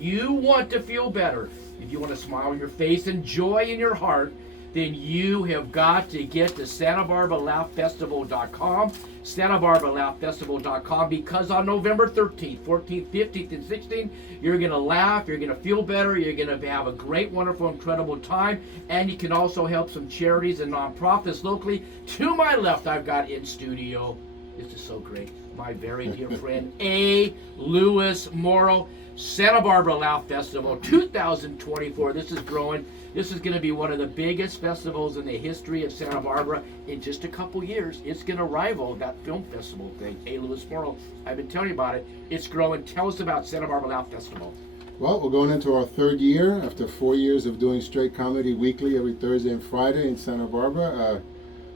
you want to feel better, if you want to smile on your face and joy in your heart, then you have got to get to SantaBarbaraLaughFestival.com, SantaBarbaraLaughFestival.com, because on November 13th, 14th, 15th, and 16th, you're going to laugh, you're going to feel better, you're going to have a great, wonderful, incredible time, and you can also help some charities and nonprofits locally. To my left, I've got in studio, this is so great, my very dear friend, A. Lewis Moro, Santa Barbara Laugh Festival 2024. This is growing. This is going to be one of the biggest festivals in the history of Santa Barbara. In just a couple years, it's going to rival that film festival thing. A. Lewis Moro, I've been telling you about it. It's growing. Tell us about Santa Barbara Laugh Festival. Well, we're going into our third year after 4 years of doing straight comedy weekly every Thursday and Friday in Santa Barbara.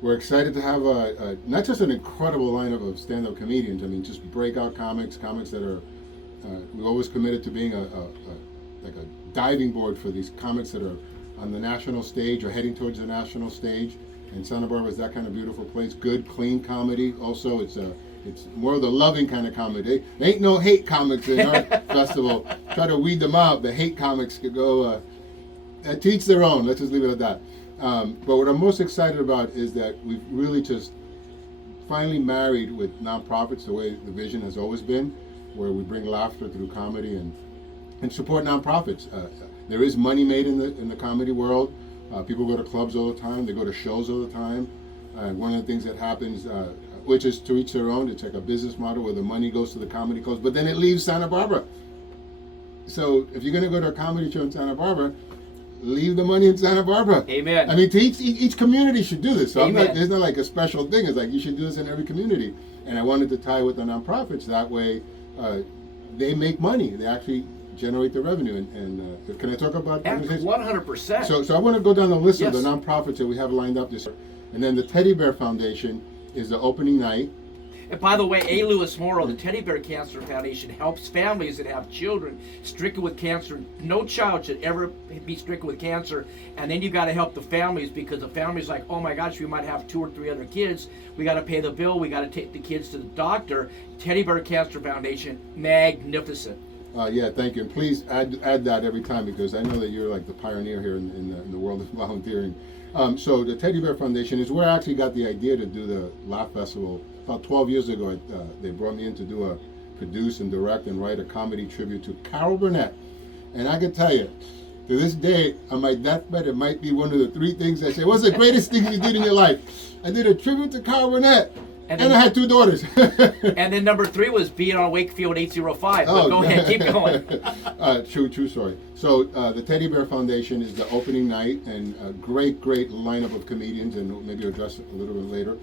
We're excited to have not just an incredible lineup of stand-up comedians. I mean, just breakout comics that are. We've always committed to being like a diving board for these comics that are on the national stage or heading towards the national stage. And Santa Barbara is that kind of beautiful place. Good, clean comedy. Also, it's more of the loving kind of comedy. There ain't no hate comics in our festival. Try to weed them out. The hate comics could go to each their own. Let's just leave it at that. But what I'm most excited about is that we've really just finally married with nonprofits the way the vision has always been, where we bring laughter through comedy and support nonprofits. There is money made in the comedy world. People go to clubs all the time. They go to shows all the time. One of the things that happens, which is to each their own, it's like a business model where the money goes to the comedy clubs, but then it leaves Santa Barbara. So if you're going to go to a comedy show in Santa Barbara, leave the money in Santa Barbara. Amen. I mean, to each community should do this. So Amen. It's not like a special thing. It's like you should do this in every community. And I wanted to tie with the nonprofits. That way, they make money. They actually generate the revenue. And can I talk about 100%. So I want to go down the list Yes. of the nonprofits that we have lined up this year. And then the Teddy Bear Foundation is the opening night. And by the way, A. Lewis Moro, the Teddy Bear Cancer Foundation, helps families that have children stricken with cancer. No child should ever be stricken with cancer. And then you got to help the families, because the family's like, oh my gosh, we might have 2 or 3 other kids. We got to pay the bill. We got to take the kids to the doctor. Teddy Bear Cancer Foundation, magnificent. Yeah, thank you. And please add that every time, because I know that you're like the pioneer here in the world of volunteering. So the Teddy Bear Foundation is where I actually got the idea to do the Laugh Festival. About 12 years ago, they brought me in to produce and direct and write a comedy tribute to Carol Burnett. And I can tell you, to this day, on my deathbed, it might be one of the 3 things I say, what's the greatest thing you did in your life? I did a tribute to Carol Burnett. And I had 2 daughters. And then number 3 was being on Wakefield 805. But go ahead, keep going. True story. So the Teddy Bear Foundation is the opening night, and a great lineup of comedians, and maybe address it a little bit later.